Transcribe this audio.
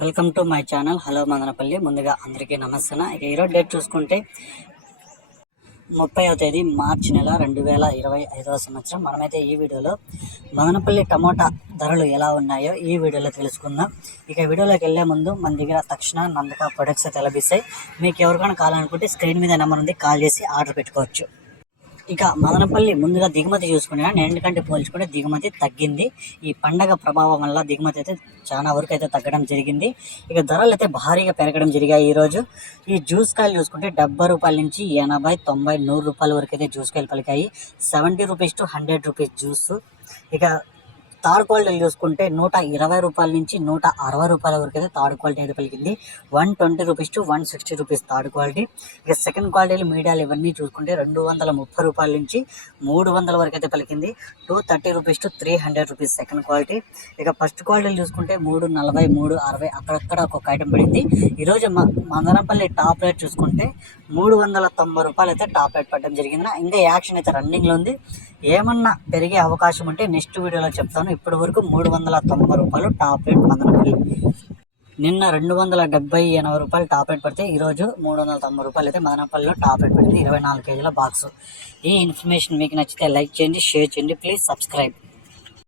Welcome to my channel. Hello Madanapalle. ముందుగా అందరికీ నమస్తే ఇక ఈరోజు డేట్ చూసుకుంటే ముప్పైవ తేదీ మార్చి నెల రెండు వేల ఇరవై ఐదవ సంవత్సరం. మనమైతే ఈ వీడియోలో మదనపల్లి టమోటా ధరలు ఎలా ఉన్నాయో ఈ వీడియోలో తెలుసుకుందాం. ఇక వీడియోలోకి వెళ్ళే ముందు మన దగ్గర తక్షణ నందక ప్రొడక్ట్స్ అయితే లభిస్తాయి. మీకు ఎవరికైనా కావాలనుకుంటే స్క్రీన్ మీద నెంబర్ ఉంది కాల్ చేసి ఆర్డర్ పెట్టుకోవచ్చు. ఇక మదనపల్లి ముందుగా దిగుమతి చూసుకున్నా నేంటికంటే పోల్చుకుంటే దిగుమతి తగ్గింది. ఈ పండగ ప్రభావం వల్ల దిగుమతి అయితే చాలా వరకు అయితే తగ్గడం జరిగింది. ఇక ధరలు అయితే భారీగా పెరగడం జరిగాయి ఈరోజు ఈ జ్యూస్ కాయలు చూసుకుంటే డెబ్బై రూపాయల నుంచి ఎనభై తొంభై నూరు రూపాయల వరకు అయితే జ్యూస్ కాయలు పలికాయి. Seventy rupees to hundred rupees juice. ఇక థర్డ్ క్వాలిటీ చూసుకుంటే నూట ఇరవై రూపాయల నుంచి నూట అరవై రూపాయల వరకు అయితే థర్డ్ క్వాలిటీ అయితే పలికింది. One twenty rupees to one sixty rupees third quality. ఇక సెకండ్ క్వాలిటీలు మీడియాలు ఇవన్నీ చూసుకుంటే రెండు వందల ముప్పై రూపాయల నుంచి మూడు వందల వరకు అయితే పలికింది. Two thirty rupees to three hundred rupees second quality. ఇక ఫస్ట్ క్వాలిటీలు చూసుకుంటే మూడు నలభై మూడు అరవై అక్కడక్కడ ఒక్కొక్క ఐటెం పడింది. ఈరోజు మ మందనపల్లి టాప్ రేట్ చూసుకుంటే మూడు వందల తొంభై రూపాయలు అయితే టాప్ రేట్ పడడం జరిగింది? ఇంకా యాక్షన్ అయితే రన్నింగ్లో ఉంది. ఏమన్నా పెరిగే అవకాశం ఉంటే నెక్స్ట్ వీడియోలో చెప్తాను. ఇప్పటి వరకు మూడు వందల తొంభై రూపాయలు టాప్ రేట్ మదనపల్లి నిన్న రెండు వందల డెబ్బై ఎనభై రూపాయలు టాప్ రేట్ పడితే ఈరోజు మూడు వందల తొంభై రూపాయలు అయితే మదనపల్లిలో టాప్ రేట్ పడింది ఇరవై నాలుగు కేజీల బాక్స్ ఈ ఇన్ఫర్మేషన్ మీకు నచ్చితే లైక్ చేయండి షేర్ చేయండి ప్లీజ్ సబ్స్క్రైబ్